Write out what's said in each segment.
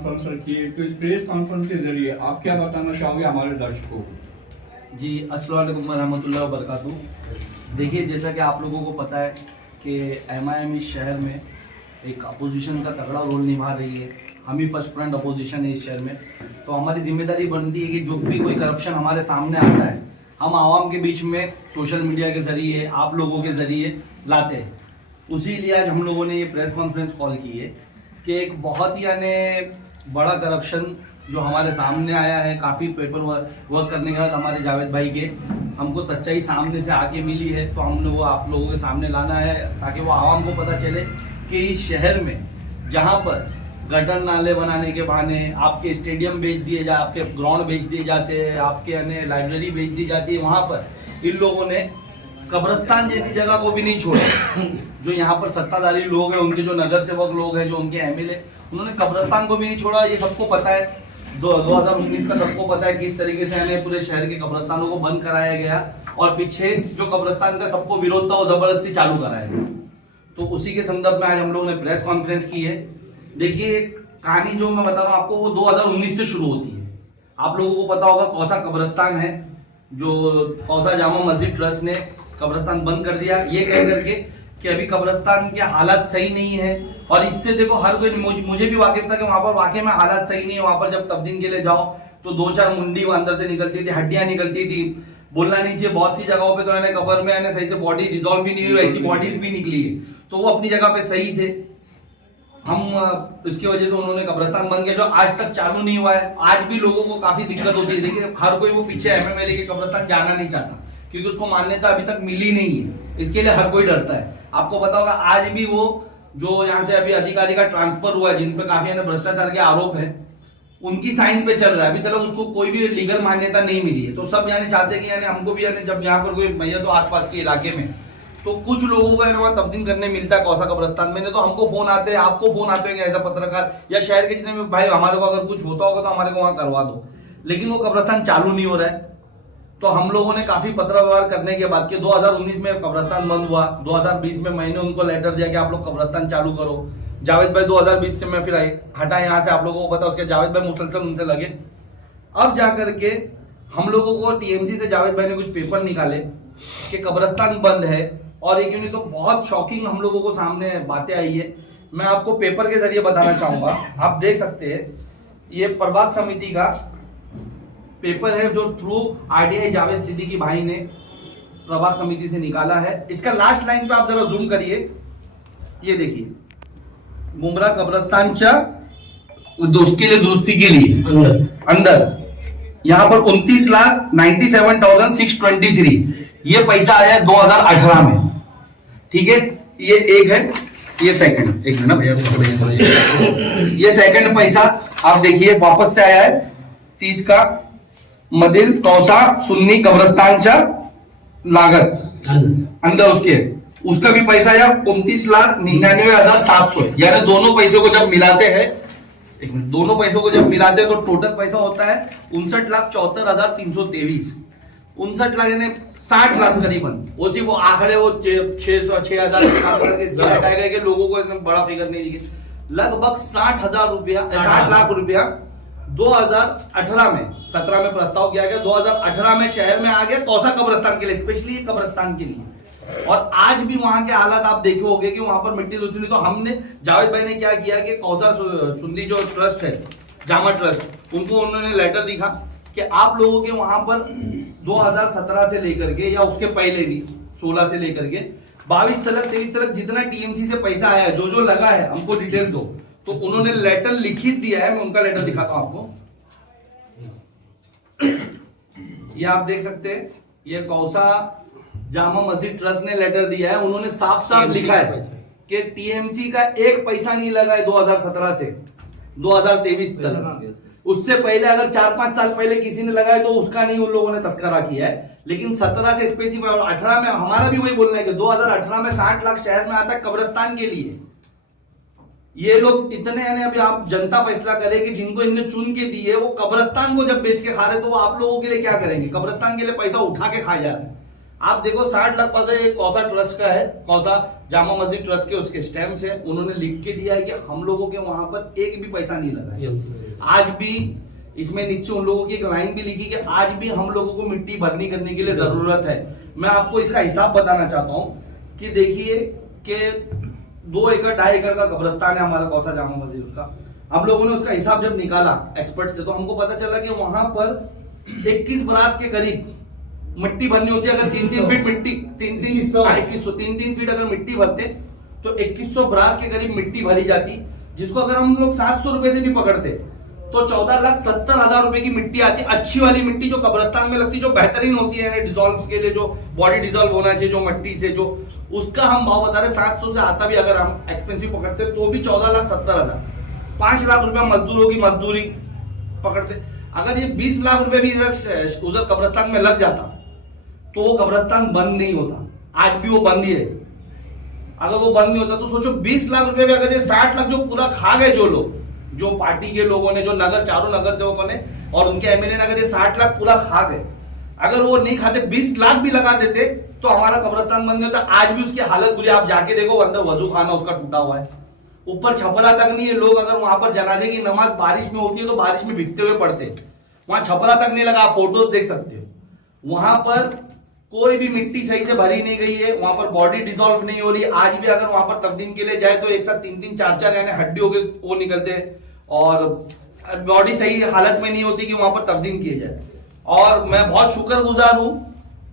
Conference रखी है, तो इस प्रेस कॉन्फ्रेंस के जरिए आप क्या बताना चाहोगे हमारे दर्शकों को? जी अस्सलाम वालेकुम रहमतुल्लाहि व बरकातहू। देखिए, जैसा कि आप लोगों को पता है कि एमआईएम इस शहर में एक अपोजिशन का तगड़ा रोल निभा रही है। हम ही फर्स्ट फ्रंट अपोजिशन है इस शहर में, तो हमारी जिम्मेदारी बनती है कि जो भी कोई करप्शन हमारे सामने आता है, हम आवाम के बीच में सोशल मीडिया के जरिए, आप लोगों के जरिए लाते हैं। उसी लिए आज हम लोगों ने ये प्रेस कॉन्फ्रेंस कॉल की है कि एक बहुत ही यानी बड़ा करप्शन जो हमारे सामने आया है, काफ़ी पेपर वर्क करने के बाद हमारे जावेद भाई के हमको सच्चाई सामने से आके मिली है, तो हमने वो आप लोगों के सामने लाना है ताकि वो आवाम को पता चले कि इस शहर में जहाँ पर गटर नाले बनाने के बहाने आपके स्टेडियम बेच दिए जा, आपके ग्राउंड बेच दिए जाते हैं, आपके अन्य लाइब्रेरी बेच दी जाती है, वहाँ पर इन लोगों ने कब्रिस्तान जैसी जगह को भी नहीं छोड़ा। जो यहाँ पर सत्ताधारी लोग हैं, उनके जो नगर सेवक लोग हैं, जो उनके एमएलए, उन्होंने कब्रिस्तान को भी नहीं छोड़ा। ये सबको पता है, 2019 का सबको पता है किस तरीके से यानी पूरे शहर के कब्रिस्तानों को बंद कराया गया और पीछे जो कब्रिस्तान का सबको विरोध था वो जबरदस्ती चालू कराया गया। तो उसी के संदर्भ में आज हम लोगों ने प्रेस कॉन्फ्रेंस की है। देखिए, कहानी जो मैं बता रहा हूँ आपको वो 2019 से शुरू होती है। आप लोगों को पता होगा कौसा कब्रिस्तान है, जो कौसा जामा मस्जिद ट्रस्ट ने कब्रिस्तान बंद कर दिया ये कह करके कि अभी कब्रिस्तान के हालात सही नहीं है। और इससे देखो हर कोई मुझे भी वाकिफ था कि वहां पर वाकई में हालात सही नहीं है। वहां पर जब तब्दील के लिए जाओ तो 2-4 मुंडी अंदर से निकलती थी, हड्डियां निकलती थी, बोलना नहीं चाहिए। बहुत सी जगहों पे तो मैंने कब्र में सही से बॉडी डिजोल्व भी नहीं हुई, ऐसी बॉडीज भी निकली है, तो वो अपनी जगह पे सही थे। हम इसकी वजह से उन्होंने कब्रिस्तान बंद किया जो आज तक चालू नहीं हुआ है। आज भी लोगों को काफी दिक्कत होती है। देखिए, हर कोई वो पीछे एमएमएलए के कब्रिस्तान जाना नहीं चाहता क्योंकि उसको मान्यता अभी तक मिली नहीं है। इसके लिए हर कोई डरता है। आपको पता होगा आज भी वो जो यहाँ से अभी अधिकारी का ट्रांसफर हुआ है, जिन पे काफी भ्रष्टाचार के आरोप है, उनकी साइन पे चल रहा है। अभी तक उसको कोई भी लीगल मान्यता नहीं मिली है। तो सब चाहते हैं कि हमको भी जब यहाँ पर कोई भैया तो आसपास के इलाके में तो कुछ लोगों को वहां तब्दील करने मिलता है कौसा कब्रिस्तान में, तो हमको फोन आते हैं, आपको फोन आते हैं एज अ पत्रकार या शहर के जितने भी भाई, हमारे को अगर कुछ होता होगा तो हमारे को वहां करवा दो। लेकिन वो कब्रिस्तान चालू नहीं हो रहा है। तो हम लोगों ने काफी पत्र व्यवहार करने के बाद 2019 में कब्रिस्तान बंद हुआ, 2020 में मैंने उनको लेटर दिया कि आप लोग कब्रिस्तान चालू करो। जावेद भाई 2020 से मैं फिर हटा यहाँ से, आप लोगों को पता, उसके जावेद भाई मुसलसल उनसे लगे। अब जाकर के हम लोगों को टीएमसी से जावेद भाई ने कुछ पेपर निकाले कि कब्रिस्तान बंद है, और एक यूनिट तो बहुत शॉकिंग हम लोगों को सामने बातें आई है। मैं आपको पेपर के जरिए बताना चाहूंगा, आप देख सकते हैं, ये प्रभाग समिति का पेपर है जो थ्रू आरटीआई जावेद सिद्दीकी भाई ने प्रभाग समिति से निकाला है। इसका लास्ट लाइन पे आप जरा जूम करिए, ये देखिए, मुमरा कब्रिस्तानच्या दोस्ती के लिए दुरुस्ती के लिए अंदर यहाँ पर 29,97,623 ये पैसा आया है 2018 में। ठीक है, ये एक है, ये सेकंड, एक मिनट भैया, ये सेकंड पैसा आप देखिए वापस से आया है 30 का मदिल कौसा सुन्नी कब्रिस्तानच्या लागत अंदर उसका भी पैसा आया 29,99,700। यानी दोनों पैसों को जब मिलाते हैं, एक मिनट, दोनों पैसों को जब मिलाते हैं तो टोटल पैसा होता है 59,74,323। 59 लाख यानी 60 लाख करीबन। उसी वो आंकड़े वो 6,000 के लोगों को एकदम बड़ा फिगर नहीं दिखे, लगभग 60,000 रुपया, 60 लाख रुपया 2018 में, 17 में प्रस्ताव किया गया, 2018 में शहर में आ गया कौसा कब्रिस्तान के लिए, स्पेशली कब्रिस्तान के लिए। और आज भी वहां के हालात आप देखे होंगे कि वहां पर मिट्टी दूसरी। तो हमने जावेद भाई ने क्या किया कि कौसा सुन्नी जो ट्रस्ट है, जामा ट्रस्ट, उनको उन्होंने लेटर दिखा कि आप लोगों के वहां पर 2017 से लेकर के या उसके पहले भी 16 से लेकर के 22 तक 23 तक जितना टीएमसी से पैसा आया है, जो लगा है, हमको डिटेल दो। तो उन्होंने लेटर लिखित दिया है, मैं उनका लेटर दिखाता हूं आपको। ये आप देख सकते हैं, ये कौसा जामा मस्जिद ट्रस्ट ने लेटर दिया है। उन्होंने साफ साफ लिखा है कि टीएमसी का एक पैसा नहीं लगा है 2017 से 2023 तक। उससे पहले अगर 4-5 साल पहले किसी ने लगाया तो उसका नहीं उन लोगों ने तस्करा किया है। लेकिन 17 से स्पेसिफाई और 18 में हमारा भी वही बोलना है कि 2018 में 60 लाख शहर में आता है कब्रिस्तान के लिए। ये लोग इतने यानी अभी आप जनता फैसला करे कि जिनको इनने चुन के दिए वो कब्रिस्तान को जब बेच के खा रहे तो वो आप लोगों के लिए क्या करेंगे? कब्रिस्तान के लिए पैसा उठा के खाया जा रहा है। आप देखो 60 लाख पैसा ये कौसा ट्रस्ट का है, कौसा जामा मस्जिद ट्रस्ट के उसके स्टैम्प्स है, उन्होंने लिख के दिया है कि हम लोगों के वहां पर एक भी पैसा नहीं लगा है। आज भी इसमें नीचे उन लोगों की एक लाइन भी लिखी कि आज भी हम लोगों को मिट्टी भरनी करने के लिए जरूरत है। मैं आपको इसका हिसाब बताना चाहता हूँ कि देखिए कि 2 एकड़ 2.5 एकड़ का कब्रिस्तान है हमारा कौसा जामा मस्जिद, उसका हम लोगों ने उसका हिसाब जब निकाला एक्सपर्ट से तो हमको पता चला कि वहां पर 21 बरास के करीब मिट्टी भरनी होती है। अगर 3-3 फीट मिट्टी 3-3 फीट अगर मिट्टी भरते तो 2100 बरास के करीब मिट्टी भरी जाती, जिसको अगर हम लोग 700 रुपए से भी पकड़ते तो 14,70,000 रुपए की मिट्टी आती, अच्छी वाली मिट्टी जो कब्रिस्तान में लगती, जो बेहतरीन होती है डिजॉल्व के लिए, जो बॉडी डिजॉल्व होना चाहिए जो मिट्टी से, जो उसका हम भाव बता रहे 700 से आता भी अगर हम एक्सपेंसिव पकड़ते तो भी 14,70,000, 5 लाख रुपया मजदूरों की मजदूरी पकड़ते। अगर ये 20 लाख रुपए भी उधर कब्रिस्तान में लग जाता तो वो कब्रिस्तान बंद नहीं होता, आज भी वो बंद ही है। अगर वो बंद नहीं होता तो सोचो 20 लाख रुपए भी अगर ये 60 लाख जो पूरा खा गए जो लोग, जो पार्टी के लोगों ने, जो नगर चारों नगर सेवकों ने और उनके एमएलए ने, अगर ये 60 लाख पूरा खा गए, अगर वो नहीं खाते 20 लाख भी लगा देते तो हमारा कब्रिस्तान बंद नहीं होता। आज भी उसकी हालत बुरी, आप जाके देखो अंदर वजू खाना उसका टूटा हुआ है, ऊपर छपरा तक नहीं है। लोग अगर वहां पर जनाजे की नमाज बारिश में होती है तो बारिश में भीगते हुए पढ़ते, वहां छपरा तक नहीं लगा, आप फोटोज देख सकते हो। वहां पर कोई भी मिट्टी सही से भरी नहीं गई है, वहां पर बॉडी डिसॉल्व नहीं हो रही। आज भी अगर वहां पर तकदीम के लिए जाए तो एक साथ 3-3 4-4 यानी हड्डियों के वो निकलते हैं और बॉडी सही हालत में नहीं होती कि वहां पर तब्दील किए जाए। और मैं बहुत शुक्रगुजार हूं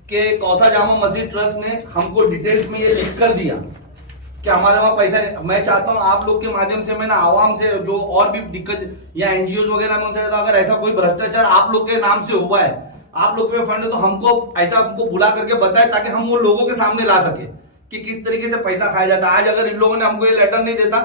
कि कौसा जामा मस्जिद ट्रस्ट ने हमको डिटेल्स में ये लिख कर दिया कि हमारे वहां पैसा। मैं चाहता हूं आप लोग के माध्यम से, मैं ना आवाम से जो और भी दिक्कत या एनजीओ वगैरह में उनसे, अगर ऐसा कोई भ्रष्टाचार आप लोग के नाम से हुआ है, आप लोग के फंड है, तो हमको ऐसा हमको बुला करके बताए ताकि हम वो लोगों के सामने ला सके कि किस तरीके से पैसा खाया जाता है। आज अगर इन लोगों ने हमको ये लेटर नहीं देता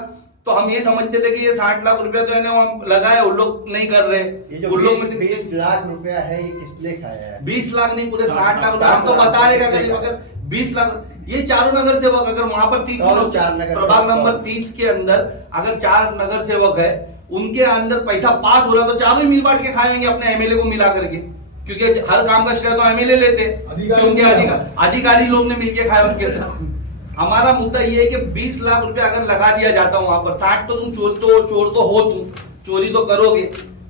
तो हम ये समझते थे कि ये 60 लाख रुपया तो इन्हें लगाए, उन लोग नहीं कर रहे। उन लोग में से 20 लाख रुपया है, ये किसने खाया है? 20 लाख नहीं, पूरे 60 लाख रुपया। हम तो बता रहे करीब अगर 20 लाख, ये चारों नगर सेवक अगर वहां पर 30 प्रभाग नंबर 30 के अंदर अगर 4 नगर सेवक है, उनके अंदर पैसा पास हो रहा तो चारों ही मिल बांट के खाएंगे अपने एमएलए को मिला करके, क्योंकि हर काम का श्रेय तो एमएलए लेते, क्योंकि अधिकारी लोग ने मिलके खाया उनके साथ। हमारा मुद्दा ये है कि 20 लाख रुपया अगर लगा दिया जाता वहां पर, 60 तो तुम चोर तो हो, तुम चोरी तो करोगे,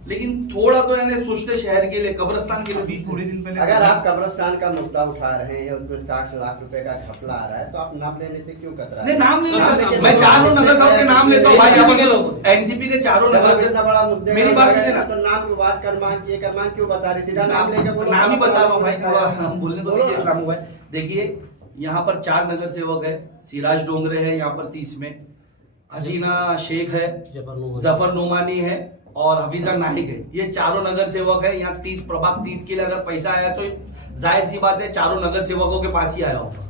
लेकिन थोड़ा तो यानी सोचते शहर के लिए, कब्रिस्तान के लिए। थोड़े दिन पहले अगर आप कब्रिस्तान का मुद्दा उठा रहे हैं, उसमें 60 लाख रुपए का घपला आ रहा है, तो आप नाम लेने से क्यों कतरा? नहीं, नाम नहीं लेता मैं, चारों नगर सेवक के नाम लेता हूँ भाई, एनसीपी के चारों नगर से। इतना बड़ा मुद्दे मेरी बात सुनिए ना, तो नाम की बात करमान क्यों बता रहे? सीधा नाम लेकर बोलो। नाम ही बता रहा हूँ भाई, थोड़ा हम बोलने तो दीजिए इस्लाम भाई। देखिए यहाँ पर 4 नगर सेवक है, सिराज डोंगरे है यहाँ पर 30 में, हसीना शेख है, जफर नोमानी है और हफीजा नाहिक है। ये चारों नगर सेवक है। यहाँ 30 प्रभाग 30 के लिए अगर पैसा आया तो जाहिर सी बात है चारों नगर सेवकों के पास ही आया होगा।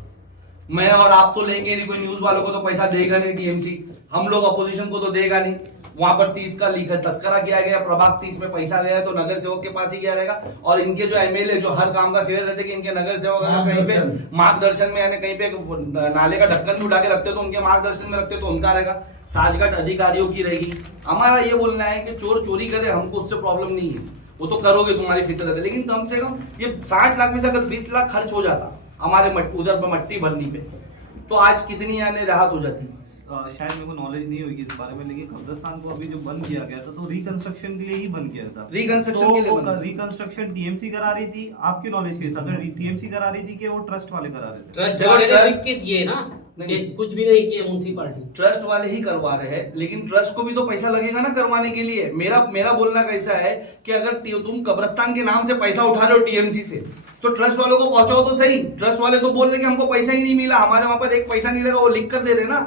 मैं और आप तो लेंगे नहीं, कोई न्यूज वालों को तो पैसा देगा नहीं टीएमसी, हम लोग अपोजिशन को तो देगा नहीं। वहां पर 30 का लिखा तस्करा किया गया, प्रभाग 30 में पैसा गया तो नगर सेवक के पास ही गया रहेगा। और इनके जो एमएलए जो हर काम का श्रेय रहते कि इनके नगर सेवक कहीं पे मार्गदर्शन में, यानी कहीं पे नाले का ढक्कन भी उठा के रखते तो उनके मार्गदर्शन में रखते तो उनका रहेगा, साजगट अधिकारियों की रहेगी। हमारा ये बोलना है कि चोर चोरी करे, हमको उससे प्रॉब्लम नहीं है, वो तो करोगे, तुम्हारी फितरत है, लेकिन कम से कम ये 60 लाख में से अगर 20 लाख खर्च हो जाता हमारे उधर पर मट्टी भरनी पे, तो आज कितनी यानी राहत हो जाती। शायद मेरे को नॉलेज नहीं होगी इस बारे में, लेकिन कब्रिस्तान को अभी जो बंद किया गया था तो रिकंस्ट्रक्शन के लिए ही बंद किया था। रिकंस्ट्रक्शन के लिए रिकंस्ट्रक्शन टीएमसी करा रही थी, आपकी नॉलेज के हिसाब से टीएमसी करा रही थी कि वो ट्रस्ट वाले करा रहे थे? ट्रस्ट वाले ने लिख के दिए ना, कुछ भी नहीं किया म्युनिसिपैलिटी, ट्रस्ट वाले ही करवा रहे हैं, लेकिन ट्रस्ट को भी तो पैसा लगेगा ना करवाने के लिए। मेरा बोलना कैसा है कि अगर तुम कब्रिस्तान के नाम से पैसा उठा रहे हो टीएमसी से, तो ट्रस्ट वालों को पहुंचाओ तो सही। ट्रस्ट वाले तो बोल रहे कि हमको पैसा ही नहीं मिला, हमारे वहां पर एक पैसा नहीं लगा, वो लिख कर दे रहे ना।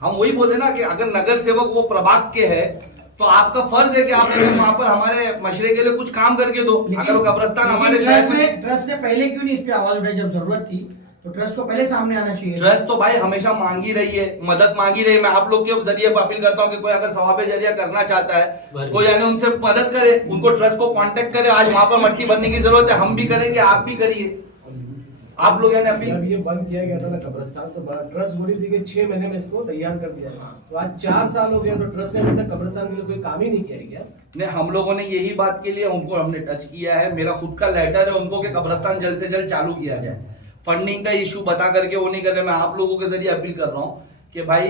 हम वही बोल रहे ना कि अगर नगर सेवक वो प्रभाग के है तो आपका फर्ज है कि आप वहां पर हमारे मशरे के लिए कुछ काम करके दो। अगर वो कब्रिस्तान हमारे ट्रस्ट ने पहले क्यों नहीं इस पे आवाज उठाई जब जरूरत थी? तो ट्रस्ट को पहले सामने आना चाहिए। ट्रस्ट तो भाई हमेशा मांगी रही है, मदद मांगी रही है। मैं आप लोग के जरिए अपील करता हूँ कि कोई अगर सवाब जरिया करना चाहता है, कोई यानी उनसे मदद करे, उनको ट्रस्ट को कांटेक्ट करे। आज वहां पर मट्टी भरने की जरूरत है, हम भी करेंगे, आप भी करिए। आप लोग यानी जब ये बंद किया गया था ना कब्रिस्तान, तो ट्रस्ट बोली थी कि 6 महीने में इसको तैयार कर दिया। तो आज 4 साल हो गया, तो ट्रस्ट ने अभी तक कब्रिस्तान के लिए कोई काम ही नहीं किया है क्या? नहीं, हम लोगों ने यही बात के लिए उनको हमने टच किया है। मेरा खुद का लेटर है उनको कि कब्रिस्तान जल्द से जल्द चालू किया जाए। फंडिंग का इशू बता करके वो नहीं कर रहे। मैं आप लोगों के जरिए अपील कर रहा हूँ कि भाई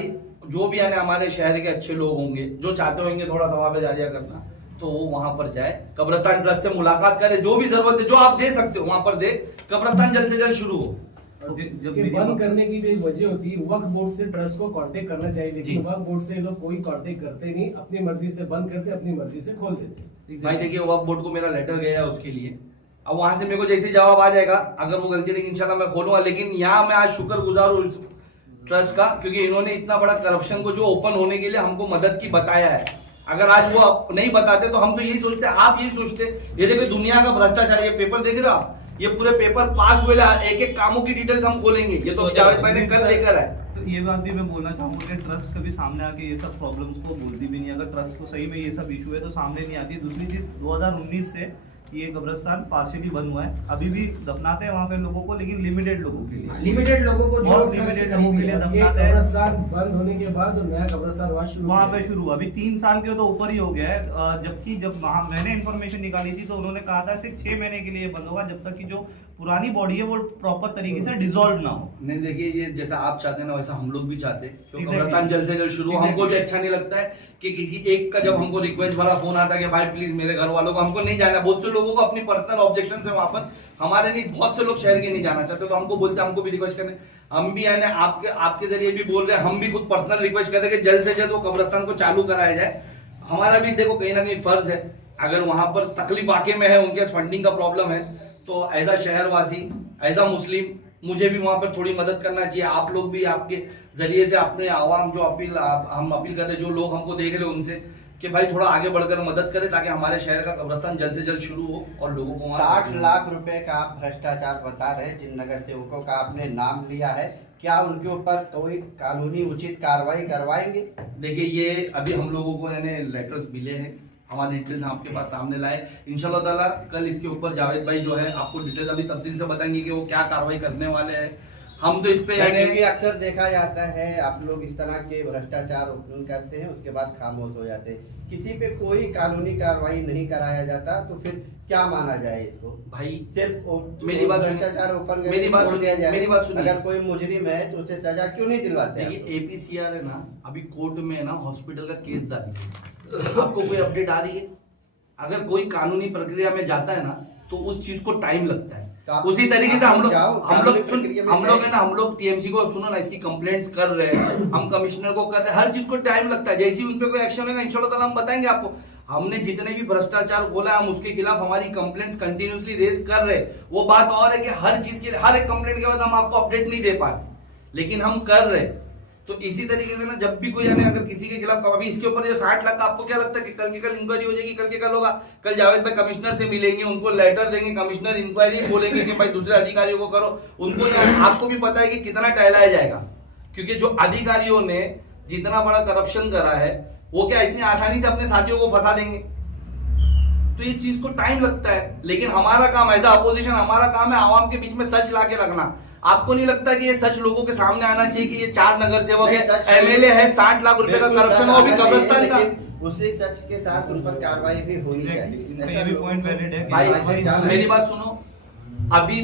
जो भी यानी हमारे शहर के अच्छे लोग होंगे जो चाहते होंगे थोड़ा सवाब जारिया करना, तो वो वहां पर जाए, कब्रिस्तान ट्रस्ट से मुलाकात करे, जो भी जरूरत है जो आप दे सकते हो वहां पर दे, कब्रिस्तान जल्द से जल्द शुरू हो। इसके बंद करने की भी एक वजह होती है, वक्फ बोर्ड से ट्रस्ट को कांटेक्ट करना चाहिए, लेकिन वक्फ बोर्ड से लोग कोई कांटेक्ट करते नहीं, अपनी मर्जी से बंद करते, अपनी मर्जी से खोल देते। भाई देखिए वक्फ बोर्ड को मेरा लेटर गया है उसके लिए, अब वहां से मेरे को जैसे जवाब आ जाएगा, अगर वो गलती रहेगी इंशाल्लाह मैं खोलूंगा। लेकिन यहाँ मैं आज शुक्रगुजार हूँ ट्रस्ट का, क्योंकि इन्होंने इतना बड़ा करप्शन को जो ओपन होने के लिए हमको मदद की बताया है। अगर आज वो नहीं बताते तो हम तो यही सोचते, आप यही सोचते, ये देखो दुनिया का भ्रष्टाचार, ये पेपर देख रहे हो आप, ये पूरे पेपर पास हुए एक एक कामों की डिटेल्स हम खोलेंगे, ये तो जावेद भाई ने कल लेकर आए। तो ये बात भी मैं बोलना चाहूंगा कि ट्रस्ट कभी सामने आके ये सब प्रॉब्लम्स को बोलती भी नहीं, अगर ट्रस्ट को सही में ये सब इशू है तो सामने नहीं आती। दूसरी चीज 2019 से ये कब्रिस्तान पार्शियली बंद हुआ है, अभी भी दफनाते हैं वहाँ पे लोगों को, लेकिन लिमिटेड लोगों के लिए, लिमिटेड लोगों को, बहुत लिमिटेड लोगों के लिए दफनाते हैं। कब्रिस्तान बंद होने के बाद और नया कब्रिस्तान वहाँ पे शुरू हुआ, अभी 3 साल के तो ऊपर ही हो गया है। जबकि जब वहाँ मैंने इन्फॉर्मेशन निकाली थी तो उन्होंने कहा था सिर्फ 6 महीने के लिए बंद होगा, जब तक कि जो पुरानी बॉडी है वो प्रॉपर तरीके से डिसॉल्व ना हो। नहीं देखिए, ये जैसा आप चाहते हैं ना वैसा हम लोग भी चाहते हैं, क्योंकि Exactly. कब्रिस्तान जल्द से जल्द शुरू हो। हमको भी अच्छा नहीं लगता है कि किसी एक का जब हमको रिक्वेस्ट वाला फोन आता है कि भाई प्लीज मेरे घर वालों को, हमको नहीं जाना। बहुत से लोगों को अपनी पर्सनल ऑब्जेक्शन है वहां पर, हमारे नहीं, बहुत से लोग शहर के नहीं जाना चाहते, तो हमको बोलते हैं, हमको भी रिक्वेस्ट करें, हम भी यानी आपके जरिए भी बोल रहे हैं, हम भी खुद पर्सनल रिक्वेस्ट कर रहे हैं कि जल्द से जल्द वो कब्रिस्तान को चालू कराया जाए। हमारा भी देखो कहीं ना कहीं फर्ज है, अगर वहां पर तकलीफ वाकई में है, उनके फंडिंग का प्रॉब्लम है, तो एज अ शहरवासी, एज अ मुस्लिम, मुझे भी वहां पर थोड़ी मदद करना चाहिए। आप लोग भी आपके जरिए से अपने आवाम जो हम अपील कर रहे हैं, जो लोग हमको देख रहे हैं उनसे, कि भाई थोड़ा आगे बढ़कर मदद करें ताकि हमारे शहर का कब्रिस्तान जल्द से जल्द शुरू हो और लोगों को 60 लाख रुपए का आप भ्रष्टाचार बता रहे हैं, जिन नगर सेवकों का आपने नाम लिया है, क्या उनके ऊपर कोई कानूनी उचित कार्रवाई करवाएंगे? देखिए ये अभी हम लोगों को यानी लेटर्स मिले हैं, हमारी डिटेल्स आपके पास सामने लाए, इंशाल्लाह ताला कल इसके ऊपर जावेद भाई जो है आपको डिटेल्स अभी तफसील से बताएंगे कि वो क्या कार्रवाई करने वाले हैं। हम तो इस पे क्योंकि अक्सर देखा जाता है आप लोग इस तरह के भ्रष्टाचार करते हैं, उसके बाद खामोश हो जाते हैं, किसी पे कोई कानूनी कार्रवाई नहीं कराया जाता, तो फिर क्या माना जाए इसको? भाई सिर्फ मेरी बात भ्रष्टाचार ओपन मेरी बात सुनिए, अगर कोई मुजरिम है तो उसे सजा क्यों नहीं दिलवाते? देखिए एपीसीआर है ना, अभी कोर्ट में है ना, हॉस्पिटल का केस दाखिल है, आपको कोई अपडेट आ रही है? अगर कोई कानूनी प्रक्रिया में जाता है ना तो उस चीज को टाइम लगता है। उसी तरीके से हम लोग है ना, हम लोग टीएमसी को सुनो ना, इसकी कंप्लेंट्स कर रहे हैं, हम कमिश्नर को कर रहे हैं, हर चीज को टाइम लगता है। जैसे ही उन पे कोई एक्शन होगा इंशाल्लाह ताला हम बताएंगे आपको। हमने जितने भी भ्रष्टाचार खोला हम उसके खिलाफ हमारी कंप्लेंट्स कंटिन्यूसली रेज कर रहे हैं। वो बात और है कि हर चीज के लिए हर एक कंप्लेंट के बाद हम आपको अपडेट नहीं दे पाते, लेकिन हम कर रहे हैं। तो इसी तरीके से ना जब भी कोई यानी अगर किसी के खिलाफ, अभी इसके ऊपर जो 60 लाख का, आपको क्या लगता है कि कल की कल इंक्वायरी हो जाएगी? कल के कल होगा, कल जावेद भाई कमिश्नर से मिलेंगे, उनको लेटर देंगे, कमिश्नर इंक्वायरी बोलेंगे कि भाई दूसरे अधिकारियों को करो, उनको आपको भी पता है कि कितना टहलाया जाएगा, क्योंकि जो अधिकारियों ने जितना बड़ा करप्शन करा है वो क्या इतनी आसानी से अपने साथियों को फंसा देंगे? तो ये चीज को टाइम लगता है, लेकिन हमारा काम एज अपोजिशन, हमारा काम है आवाम के बीच में सच ला के रखना। आपको नहीं लगता कि ये सच लोगों के सामने आना चाहिए कि ये 4 नगर सेवक है, एमएलए है, 60 लाख रुपए का करप्शन हो भी कब्रिस्तान का? उसी सच के साथ उन पर कार्रवाई भी होनी चाहिए। ये भी पॉइंट वैलिड है। भाई मेरी बात सुनो, अभी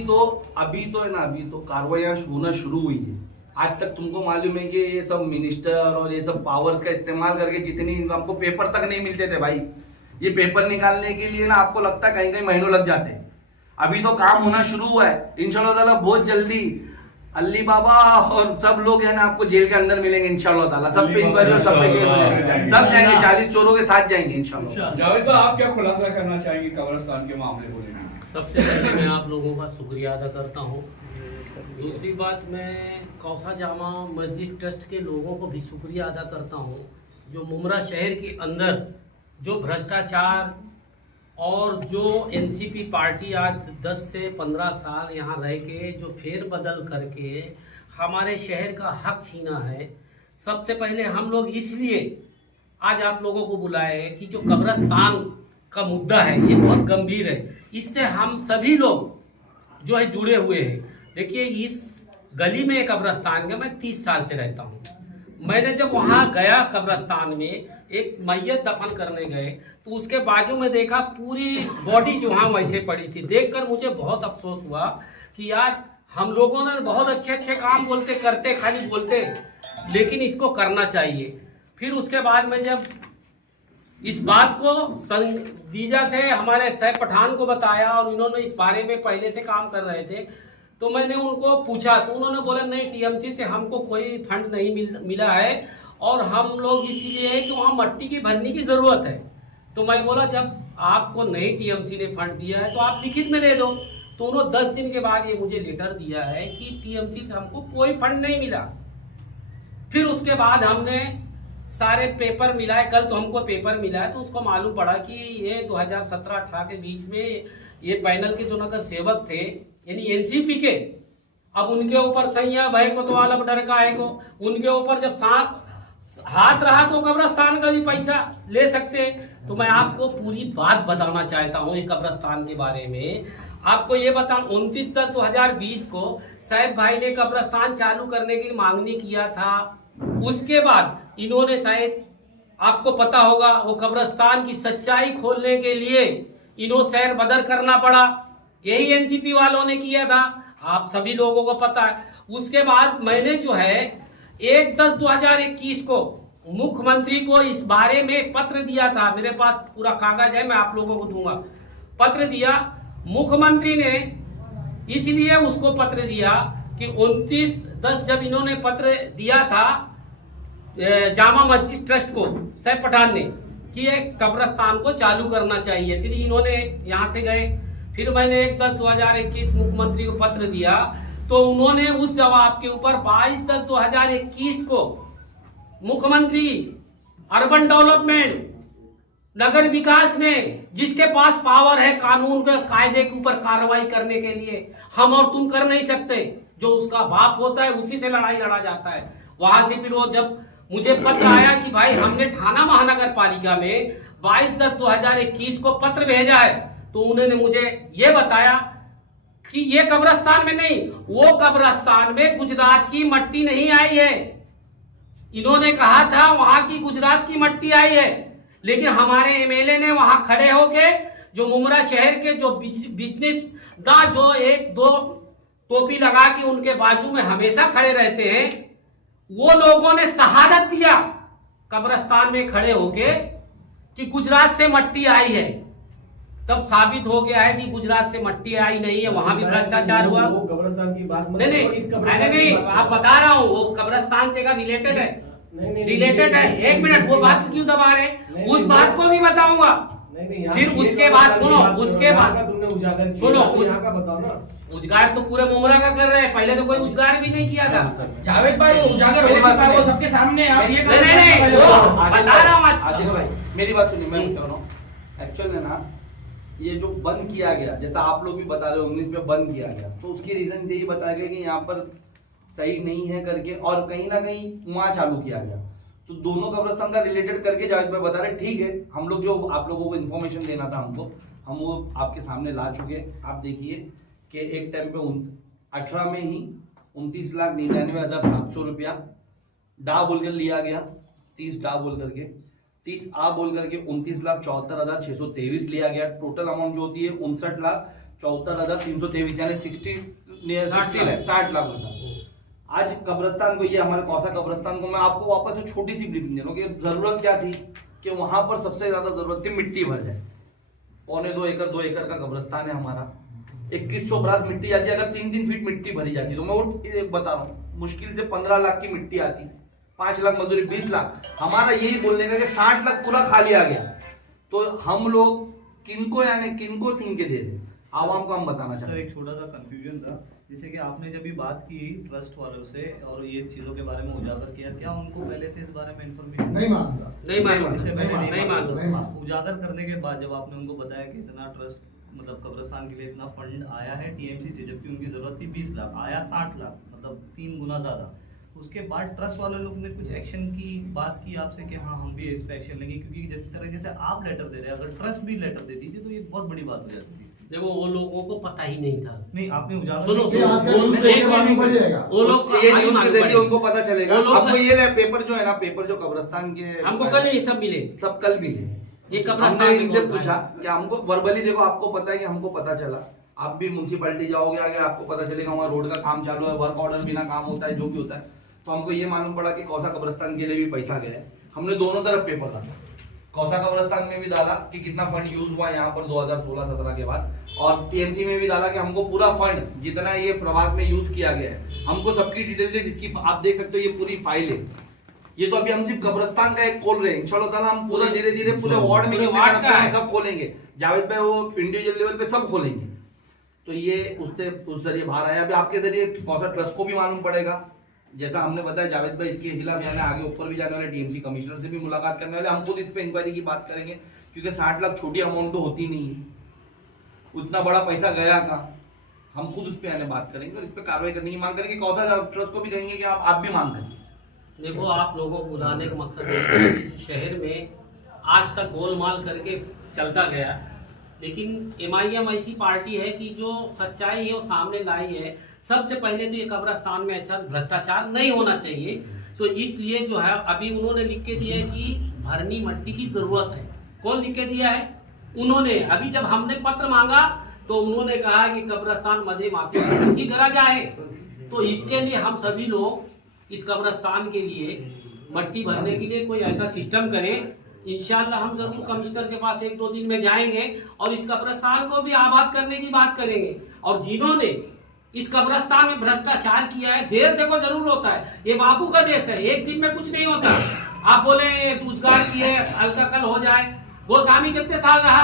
तो है ना, अभी तो कार्रवाई होना शुरू हुई है। आज तक तुमको मालूम है कि ये सब मिनिस्टर और ये सब पावर्स का इस्तेमाल करके जितनी हमको पेपर तक नहीं मिलते थे भाई, ये पेपर निकालने के लिए ना आपको लगता है कहीं कहीं महीनों लग जाते हैं। अभी तो काम होना शुरू हुआ है, इंशाल्लाह ताला बहुत जल्दी अली बाबा और सब लोग है ना आपको जेल के अंदर मिलेंगे इंशाल्लाह ताला। सब पे इंक्वायरी और सब पे केस सब जाएंगे, 40 चोरों के साथ जाएंगे इंशाल्लाह। जावेद भाई आप क्या खुलासा करना चाहेंगे कब्रिस्तान के मामले को लेकर? सबसे पहले मैं आप लोगों का शुक्रिया अदा करता हूँ। दूसरी बात, मैं कौसा जामा मस्जिद ट्रस्ट के लोगों को भी शुक्रिया अदा करता हूँ, जो मुमरा शहर के अंदर जो भ्रष्टाचार और जो एनसीपी पार्टी आज 10 से 15 साल यहाँ रह के जो फेर बदल करके हमारे शहर का हक छीना है। सबसे पहले हम लोग इसलिए आज आप लोगों को बुलाए हैं कि जो कब्रिस्तान का मुद्दा है ये बहुत गंभीर है, इससे हम सभी लोग जो है जुड़े हुए हैं। देखिए इस गली में एक कब्रिस्तान का मैं 30 साल से रहता हूँ। मैंने जब वहाँ गया कब्रिस्तान में एक मैयत दफन करने गए तो उसके बाजू में देखा पूरी बॉडी जो वहाँ वैसे पड़ी थी। देखकर मुझे बहुत अफसोस हुआ कि यार हम लोगों ने बहुत अच्छे अच्छे काम बोलते करते, खाली बोलते, लेकिन इसको करना चाहिए। फिर उसके बाद में जब इस बात को संदीजा से हमारे सैफ पठान को बताया और इन्होंने इस बारे में पहले से काम कर रहे थे, तो मैंने उनको पूछा तो उन्होंने बोला नहीं, टीएमसी से हमको कोई फंड नहीं मिला है और हम लोग इसलिए है कि वहाँ मट्टी की भरने की ज़रूरत है। तो मैं बोला जब आपको नहीं टीएमसी ने फंड दिया है तो आप लिखित में दे दो। तो उन्होंने 10 दिन के बाद ये मुझे लेटर दिया है कि टीएमसी से हमको कोई फंड नहीं मिला। फिर उसके बाद हमने सारे पेपर मिलाए, कल तो हमको पेपर मिला है तो उसको मालूम पड़ा कि ये 2017-18 के बीच में ये पैनल के जो नगर सेवक थे यानी एनसीपी के, अब उनके ऊपर सैया भय को तो अलग डर का है को, उनके ऊपर जब सांप हाथ रहा तो कब्रिस्तान का भी पैसा ले सकते हैं। तो मैं आपको पूरी बात बताना चाहता हूँ ये कब्रिस्तान के बारे में। आपको ये बता 29/10/2020 को सैफ भाई ने कब्रिस्तान चालू करने की मांगनी किया था। उसके बाद इन्होंने शायद आपको पता होगा वो कब्रिस्तान की सच्चाई खोलने के लिए इन्हों सैर बदर करना पड़ा, यही एनसीपी वालों ने किया था, आप सभी लोगों को पता है। उसके बाद मैंने जो है 1/10/2021 को मुख्यमंत्री को इस बारे में पत्र दिया था, मेरे पास पूरा कागज है, मैं आप लोगों को दूंगा। पत्र दिया मुख्यमंत्री ने, इसलिए उसको पत्र दिया कि 29/10 जब इन्होंने पत्र दिया था जामा मस्जिद ट्रस्ट को सैफ पठान ने कि ये कब्रिस्तान को चालू करना चाहिए। फिर इन्होंने यहाँ से गए, फिर मैंने 1/10/2021 मुख्यमंत्री को पत्र दिया तो उन्होंने उस जवाब के ऊपर 22/10/2021 को मुख्यमंत्री अर्बन डेवलपमेंट नगर विकास ने, जिसके पास पावर है कानून के कायदे के ऊपर कार्रवाई करने के लिए, हम और तुम कर नहीं सकते, जो उसका बाप होता है उसी से लड़ाई लड़ा जाता है। वहां से फिर वो जब मुझे पत्र आया कि भाई हमने थाना महानगर पालिका में 22/10/2021 को पत्र भेजा है, तो उन्होंने मुझे ये बताया कि ये कब्रिस्तान में नहीं, वो कब्रिस्तान में गुजरात की मट्टी नहीं आई है। इन्होंने कहा था वहां की गुजरात की मट्टी आई है, लेकिन हमारे एमएलए ने वहां खड़े होके जो मुमरा शहर के जो बिजनेसदार जो 1-2 टोपी लगा के उनके बाजू में हमेशा खड़े रहते हैं, वो लोगों ने शहादत दिया कब्रिस्तान में खड़े होके कि गुजरात से मट्टी आई है। तब साबित हो गया है कि गुजरात से मट्टी आई नहीं है, वहां भी भ्रष्टाचार हुआ। वो कब्रिस्तान की बात नहीं ऐसे नहीं, आप बता रहा हूँ वो कब्रिस्तान से का रिलेटेड है, रिलेटेड है। 1 मिनट, वो बात क्यों दबा रहे, उस बात को भी बताऊंगा। फिर उसके बाद सुनो, उसके बाद तुमने उजागर किया, सुनो, यहाँ का बताओ ना। उजगार तो पूरे मुमरा का कर रहे हैं, पहले तो कोई उजगार भी नहीं किया था। जावेद भाई वो उजागर हो चुका है, वो सबके सामने आप ये नहीं वो बता रहा हूँ। आदिल भाई मेरी बात सुनिए, मैं बता रहा हूँ एक्चुअल है ना, ये जो बंद किया गया, जैसा आप लोग भी बता रहे हो 19 में बंद किया गया, तो उसकी रीजन यही बताया गया कि यहाँ पर सही नहीं है करके, और कहीं ना कहीं वहां चालू किया गया। तो दोनों कब्रिस्तान का रिलेटेड करके जावेद भाई बता रहे, ठीक है, हम लोग जो आप लोगों को इन्फॉर्मेशन देना था हमको, हम वो आपके सामने ला चुके हैं। आप देखिए कि एक टाइम पे 18 में ही 29,99,700 रुपया डा बोलकर लिया गया, 30 डा बोल करके, 30 आ बोल करके 29,74,623 लिया गया। टोटल अमाउंट जो होती है 59,74,323 यानी 60 लाख रुपया। आज कब्रिस्तान को, ये हमारे कौसा कब्रिस्तान को, मैं आपको वापस से छोटी सी ब्रीफिंग दे रहा हूँ कि जरूरत क्या थी कि वहां पर सबसे ज्यादा जरूरत थी मिट्टी भर जाए। 2 एकड़ का कब्रिस्तान है हमारा, 2100 ब्रास मिट्टी जाती है। अगर 3 फीट मिट्टी भरी जाती तो मैं वो बता रहा हूँ मुश्किल से 15 लाख की मिट्टी आती, 5 लाख मजदूरी, 20 लाख। हमारा यही बोलने का कि 60 लाख पूरा खाली आ गया, तो हम लोग किनको चुन के दे दे, आवाम को हम बताना चाहते हैं। एक छोटा सा कंफ्यूजन था, जैसे कि आपने जब भी बात की ट्रस्ट वालों से और ये चीजों के बारे में उजागर किया, क्या उनको पहले से इस बारे में इन्फॉर्मेशन नहीं मानता, नहीं मानता। उजागर करने के बाद जब आपने उनको बताया कि इतना ट्रस्ट मतलब कब्रिस्तान के लिए इतना फंड आया है टीएमसी से, जबकि उनकी जरूरत थी 20 लाख, आया 60 लाख, मतलब 3 गुना ज्यादा, उसके बाद ट्रस्ट वाले लोग ने कुछ एक्शन की बात की आपसे कि हाँ हम भी इस पे एक्शन लेंगे, क्योंकि जिस तरह जैसे आप लेटर दे रहे हैं, अगर ट्रस्ट भी लेटर देती थी तो ये बहुत बड़ी बात हो जाती थी। देखो वो लोगों को पता ही नहीं था। नहीं, आपने उजागर सुनो, कि आज का न्यूज़ देख के मालूम पड़ जाएगा। वो लोग ये न्यूज़ के जरिए उनको पता चलेगा। वो लोग- आपको ये पेपर जो है ना, पेपर जो कब्रिस्तान के हमको कल ये सब मिले, सब कल मिले। ये हमने कब्रिस्तान इनसे के पूछा कि हमको वर्बली, देखो आपको पता है कि हमको पता चला आप भी म्यूनसिपैलिटी जाओगे आगे आपको पता चलेगा वहाँ रोड का काम चालू है, वर्क ऑर्डर बिना काम होता है, जो भी होता है। तो हमको ये मालूम पड़ा कि कौसा कब्रिस्तान के लिए भी पैसा गया है। हमने दोनों तरफ पेपर डाला, कौसा कब्रिस्तान में भी डाला कि कितना फंड यूज हुआ यहाँ पर 2016-17 के बाद, और टीएमसी में भी डाला कि हमको पूरा फंड जितना ये प्रभाग में यूज किया गया है हमको सबकी डिटेल है, जिसकी आप देख सकते हो ये पूरी फाइल है। ये तो अभी हम सिर्फ कब्रिस्तान का एक खोल रहे हैं, इंशाल्लाह ताला हम पूरा धीरे धीरे पूरे वार्ड में सब खोलेंगे। जावेद भाई वो इंडिविजुअल लेवल पे सब खोलेंगे। तो ये उस जरिए बाहर आया। अभी आपके जरिए कौसा ट्रस्ट को भी मालूम पड़ेगा, जैसा हमने बताया जावेद भाई इसके खिलाफ यानी आगे ऊपर भी जाने वाले, टीएमसी कमिश्नर से भी मुलाकात करने वाले। हम खुद इस पे इंक्वायरी की बात करेंगे, क्योंकि 60 लाख छोटी अमाउंट तो होती नहीं है, उतना बड़ा पैसा गया का हम खुद उस पे आने बात करेंगे और इस पे कार्रवाई करने की मांग करेंगे। कौसा ट्रस्ट को भी कहेंगे कि आप भी मांग करें। देखो, आप लोगों को बुलाने का मकसद है शहर में आज तक गोलमाल करके चलता गया, लेकिन MIM ऐसी पार्टी है कि जो सच्चाई है वो सामने लाई है। सबसे पहले तो ये कब्रिस्तान में ऐसा भ्रष्टाचार नहीं होना चाहिए, तो इसलिए जो है अभी उन्होंने लिख के दिया है कि भरनी मट्टी की जरूरत है। कौन लिख के दिया है? उन्होंने। अभी जब हमने पत्र मांगा तो उन्होंने कहा कि कब्रिस्तान मध्य माफी की गरज है। तो इसके लिए हम सभी लोग इस कब्रिस्तान के लिए मट्टी भरने के लिए कोई ऐसा सिस्टम करें। इंशाल्लाह हम जरूर कमिश्नर के पास 1-2 दिन में जाएंगे और इस कब्रिस्तान को भी आबाद करने की बात करेंगे। और जिन्होंने इस कब्रिस्तान में भ्रष्टाचार किया है, देर देखो जरूर होता है, ये बापू का देश है, एक दिन में कुछ नहीं होता। आप बोले रोजगार किए हल्का कल हो जाए, गोस्वामी कितने साल रहा,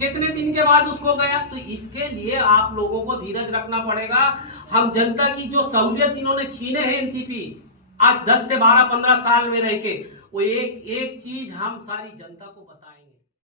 कितने दिन के बाद उसको गया। तो इसके लिए आप लोगों को धीरज रखना पड़ेगा। हम जनता की जो सहूलियत इन्होंने छीने हैं एनसीपी आज 10 से 12-15 साल में रह के, वो एक चीज हम सारी जनता को बता